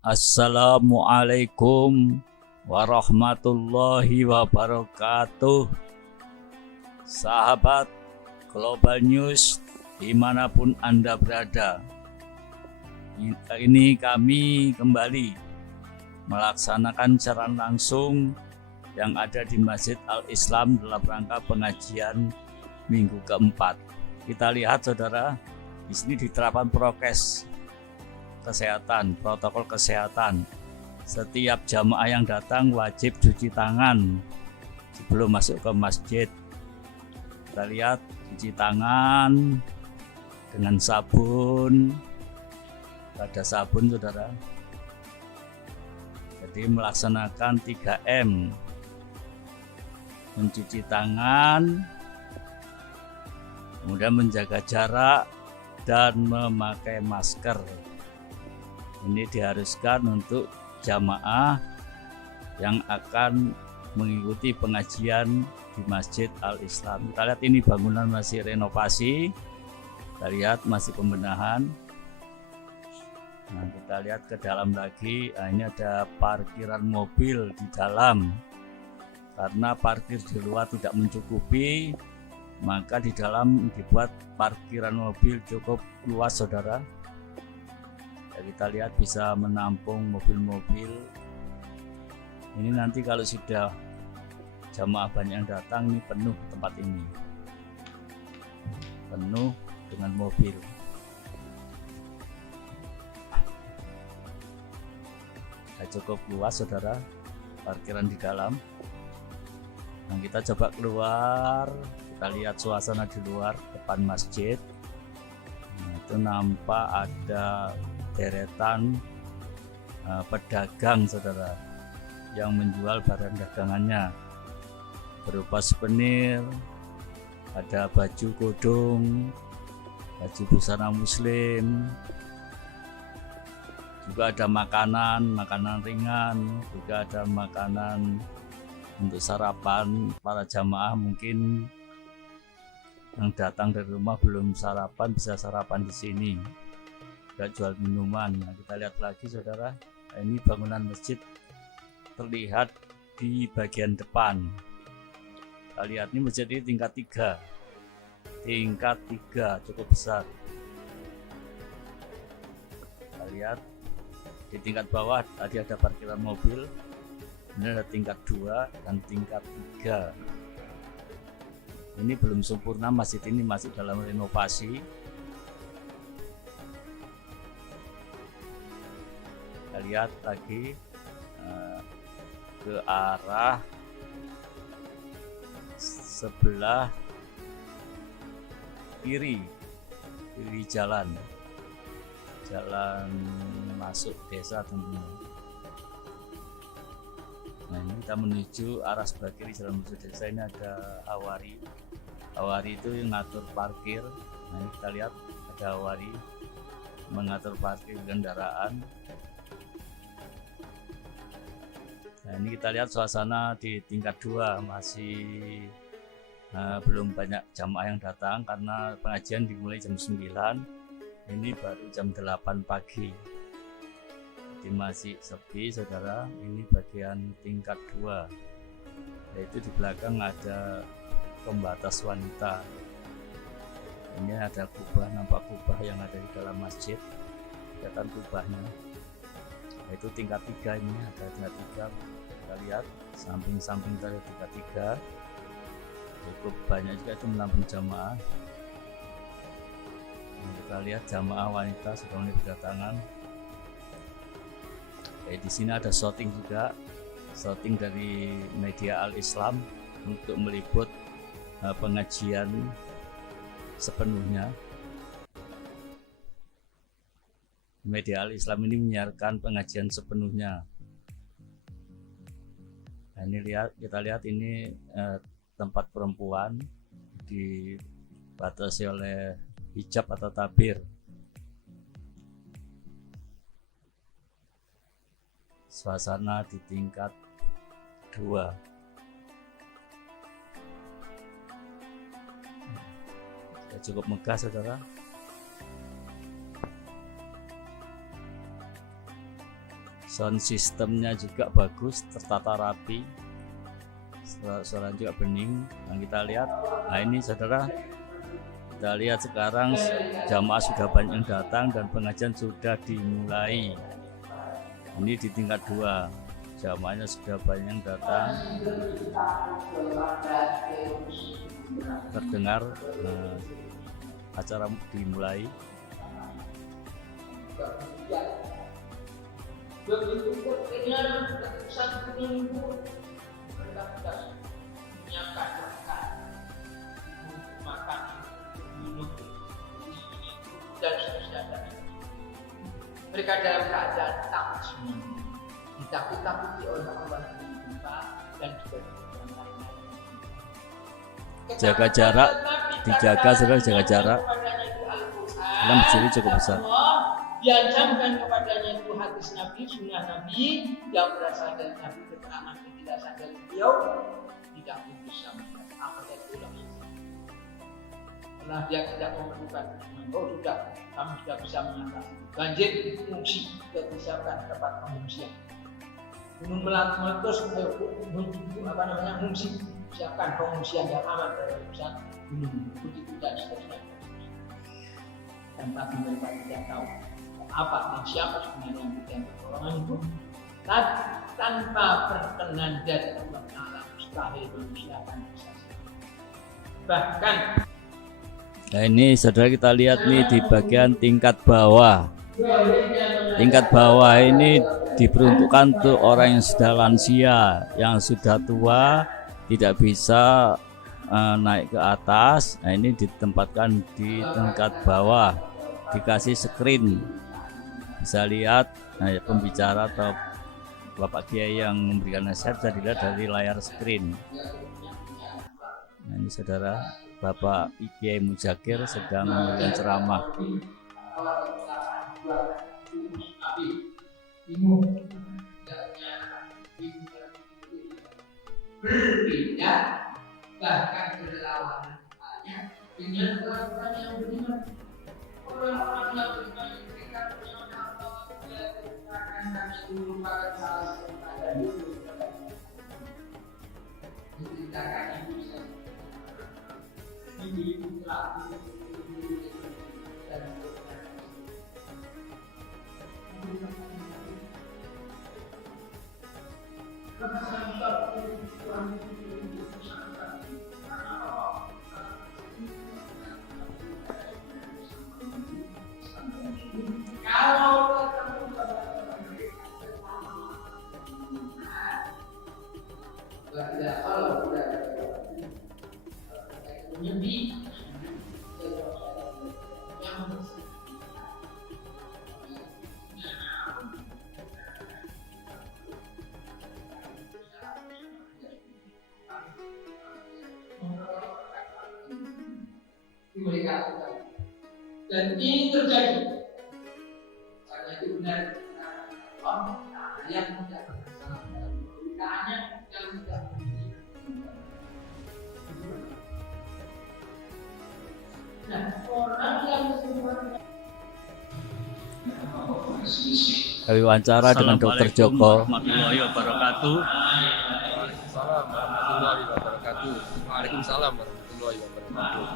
Assalamualaikum warahmatullahi wabarakatuh. Sahabat Global News dimanapun Anda berada, ini kami kembali melaksanakan siaran langsung yang ada di Masjid Al-Islam dalam rangka pengajian minggu keempat. Kita lihat saudara, di sini diterapkan prokes kesehatan, protokol kesehatan. Setiap jamaah yang datang wajib cuci tangan sebelum masuk ke masjid. Kita lihat cuci tangan dengan sabun. Ada sabun saudara. Jadi melaksanakan 3M, mencuci tangan, kemudian menjaga jarak dan memakai masker. Ini diharuskan untuk jamaah yang akan mengikuti pengajian di Masjid Al-Islam. Kita lihat ini bangunan masih renovasi. Kita lihat masih pembenahan. Nah, kita lihat ke dalam lagi. Nah, ini ada parkiran mobil di dalam. Karena parkir di luar tidak mencukupi, maka di dalam dibuat parkiran mobil cukup luas saudara. Kita lihat bisa menampung mobil-mobil. Ini nanti kalau sudah jamaah banyak yang datang, ini penuh tempat ini, penuh dengan mobil. Cukup luas saudara parkiran di dalam. Nah, kita coba keluar, kita lihat suasana di luar depan masjid. Nah, itu nampak ada deretan pedagang saudara yang menjual barang dagangannya berupa souvenir, ada baju kodong, baju busana muslim, juga ada makanan ringan, juga ada makanan untuk sarapan para jamaah. Mungkin yang datang dari rumah belum sarapan, bisa sarapan di sini. Jual minuman. Nah, kita lihat lagi saudara, ini bangunan masjid terlihat di bagian depan. Kita lihat ini masjid ini tingkat 3 cukup besar. Kita lihat di tingkat bawah tadi ada parkiran mobil, ini ada tingkat 2 dan tingkat 3. Ini belum sempurna, masjid ini masih dalam renovasi. Kita lihat lagi ke arah sebelah kiri jalan masuk desa tentunya. Nah, ini kita menuju arah sebelah kiri jalan masuk desa. Ini ada Hawari itu yang ngatur parkir. Nah, ini kita lihat ada Hawari mengatur parkir kendaraan. Nah, ini kita lihat suasana di tingkat 2 masih belum banyak jamaah yang datang karena pengajian dimulai jam 9. Ini baru jam 8 pagi. Jadi masih sepi saudara. Ini bagian tingkat 2. Yaitu di belakang ada pembatas wanita. Ini ada kubah, nampak kubah yang ada di dalam masjid. Kelihatan kubahnya. Yaitu tingkat 3 ini, ada tingkat 3. Kita lihat samping-samping dari tingkat 3 cukup banyak juga itu menampung jamaah. Nah, kita lihat jamaah wanita sudah mulai berdatangan. Di sini ada shooting juga, shooting dari media Al-Islam untuk meliput pengajian sepenuhnya. Media Al-Islam ini menyiarkan pengajian sepenuhnya. Nah, ini kita lihat ini tempat perempuan dibatasi oleh hijab atau tabir. Suasana di tingkat 2. Ya, cukup megah saudara. Sound sistemnya juga bagus, tertata rapi, suara juga bening. Yang kita lihat, nah ini saudara, kita lihat sekarang jamaah sudah banyak yang datang dan pengajian sudah dimulai. Ini di tingkat 2, jamaahnya sudah banyak yang datang, terdengar acara dimulai. Begitu terdengar satu minggu, mereka sudah menyiapkan makan, minum, dan seterusnya. Mereka dalam keadaan takut semua, ditakut-takuti oleh Allah dan juga jaga jarak, dijaga, saudara, jaga jarak. Dalam berdiri cukup besar. Diancamkan kepadanya itu hadis Nabi, sunnah Nabi yang berasal dari Nabi, keterangan yang berasal dari beliau, tidak bisa apa itu lagi. Karena dia tidak memerlukan, oh sudah, kami sudah bisa mengatasi banjir, fungsi, sudah disiapkan tempat pengungsian. Gunung meletus, fungsi, siapkan pengungsian yang aman dari pusat gunung, begitu dan seterusnya. Dan tapi mereka tidak tahu apa dan siapa sebenarnya yang memberikan pertolongan itu. Tanpa perkenan dari Allah Ta'ala mustahil manusia akan bisa. Bahkan nah ini saudara, kita lihat nih di bagian tingkat bawah. Tingkat bawah ini diperuntukkan untuk orang yang sudah lansia, yang sudah tua, tidak bisa naik ke atas. Nah ini ditempatkan di tingkat bawah, dikasih screen, bisa lihat pembicara atau Bapak Kiai yang memberikan nasihat bisa dilihat dari layar screen. Nah ini saudara, Bapak Kiai Muzakir sedang memberikan ceramah. Berbeda, bahkan berlawanan dengan orang-orang yang beriman. Orang-orang yang beriman mereka bersama Allah akan kami merupakan salah satu dari diceritakan ibu saya. Ibu putra dan mereka dan ini terjadi karena itu benar yang tidak bersalah dalam pemberitaannya yang tidak orang yang Kami wawancara dengan Dr. Joko. Warahmatullahi wabarakatuh. Waalaikumsalam warahmatullahi wabarakatuh.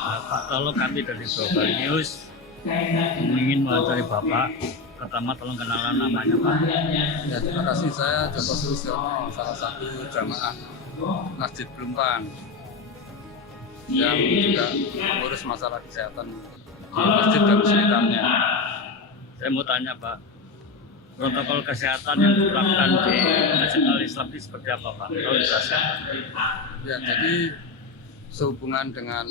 Pak, tolong kami dari Global News ingin mewawancari Bapak. Pertama tolong kenalan namanya Pak. Ya, terima kasih, saya Joko Sulistiono, salah satu jamaah Masjid Pelumpang yang juga mengurus masalah kesehatan di masjid dan sekitarnya. Saya mau tanya Pak, protokol kesehatan yang diterapkan di Masjid Al-Islam ini seperti apa Pak? Tolong jelaskan. Ya, jadi sehubungan dengan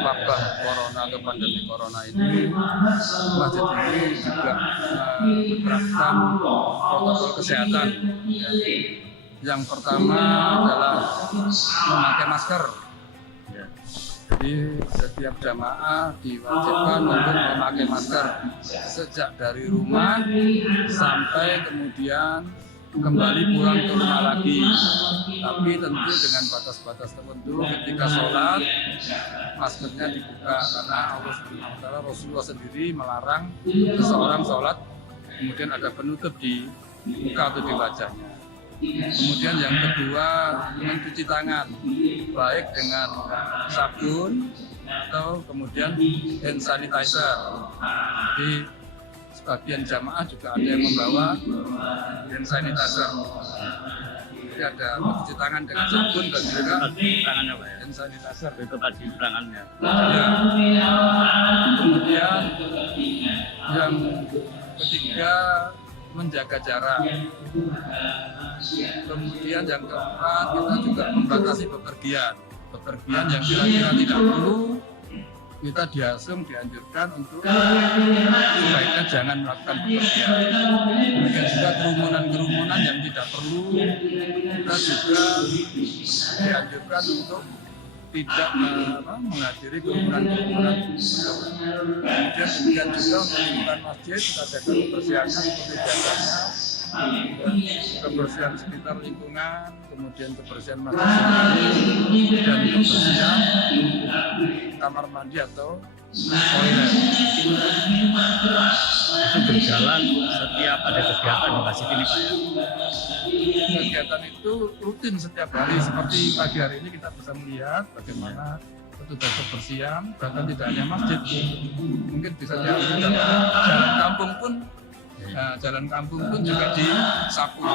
wabah corona atau pandemi corona ini, masjid ini juga menerapkan protokol kesehatan. Ya. Yang pertama adalah memakai masker. Ya. Jadi setiap jamaah diwajibkan untuk memakai masker sejak dari rumah sampai kemudian kembali pulang ke rumah lagi, tapi tentu dengan batas-batas tertentu. Ketika sholat maskernya dibuka karena Allah Subhanahu wa Ta'ala, Rasulullah sendiri melarang seseorang sholat kemudian ada penutup di muka atau di wajahnya. Kemudian yang kedua, mencuci tangan, baik dengan sabun atau kemudian hand sanitizer. Jadi sebagian jamaah juga ada yang membawa hand sanitizer. Jadi ada mencuci tangan dengan sabun dan juga tangannya Pak ya? hand sanitizer. Itu Pak di tangannya. Ya. Kemudian yang ketiga, menjaga jarak. Kemudian yang keempat, kita juga membatasi bepergian yang kira-kira tidak perlu, kita dianjurkan untuk sebaiknya jangan melakukan bepergian. Kemudian juga kerumunan yang tidak perlu, kita juga dianjurkan untuk tidak menghadiri kerumunan. Kemudian demikian juga untuk lingkungan masjid, kita jaga kebersihannya seperti biasanya, kebersihan sekitar lingkungan, kemudian kebersihan masjid sendiri, dan kebersihan kamar mandi atau toilet. Itu berjalan setiap ada kegiatan di masjid ini Pak ya? Kegiatan itu rutin setiap hari, seperti pagi hari ini kita bisa melihat bagaimana petugas kebersihan, bahkan tidak hanya masjid, mungkin bisa diambil jalan kampung pun, jalan kampung pun juga disapu.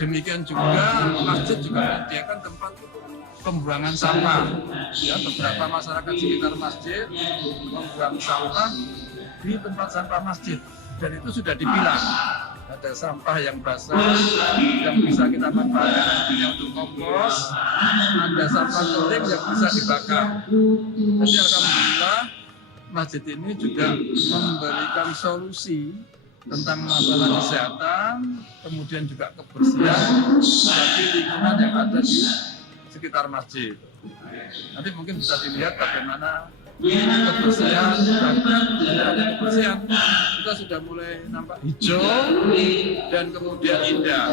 Demikian juga masjid juga menyediakan tempat pembuangan sampah. Ya, beberapa masyarakat sekitar masjid membuang sampah di tempat sampah masjid, dan itu sudah dipilah. Ada sampah yang basah yang bisa kita manfaatkan nantinya untuk kompos, ada sampah kering yang bisa dibakar. Jadi alhamdulillah masjid ini juga memberikan solusi tentang masalah kesehatan, kemudian juga kebersihan bagi lingkungan yang ada di sekitar masjid. Nanti mungkin bisa dilihat bagaimana kebersihan, bahkan tidak hanya kebersihan, kita sudah mulai nampak hijau dan kemudian indah.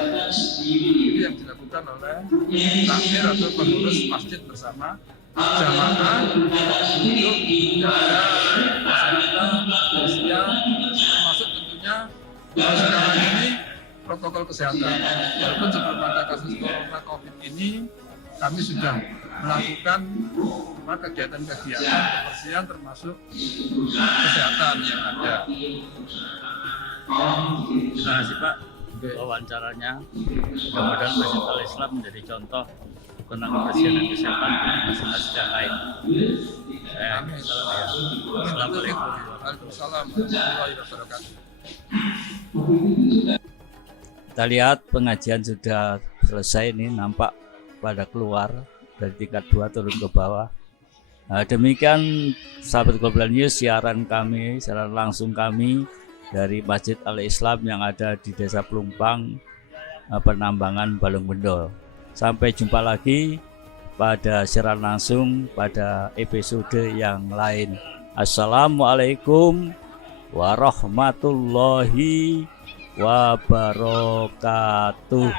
Ini yang dilakukan oleh takmir atau pengurus masjid bersama jamaah untuk menjaga kesehatan, kebersihan, termasuk tentunya sekarang ini protokol kesehatan. Walaupun sebelum ada kasus corona COVID ini, kami sudah melakukan kegiatan-kegiatan kebersihan termasuk kesehatan yang ada. Terima kasih Pak untuk wawancaranya. Mudah-mudahan Masjid Al-Islam menjadi contoh tentang kebersihan dan kesehatan bagi masjid-masjid yang lain. Assalamualaikum. Waalaikumsalam warahmatullahi wabarakatuh. Kita lihat pengajian sudah selesai, ini nampak pada keluar dari tingkat 2 turun ke bawah. Nah, demikian sahabat Global News, siaran langsung kami dari Masjid Al-Islam yang ada di Desa Pelumpang, Penambangan Balung Bendo. Sampai jumpa lagi pada siaran langsung pada episode yang lain. Assalamualaikum warahmatullahi wabarakatuh.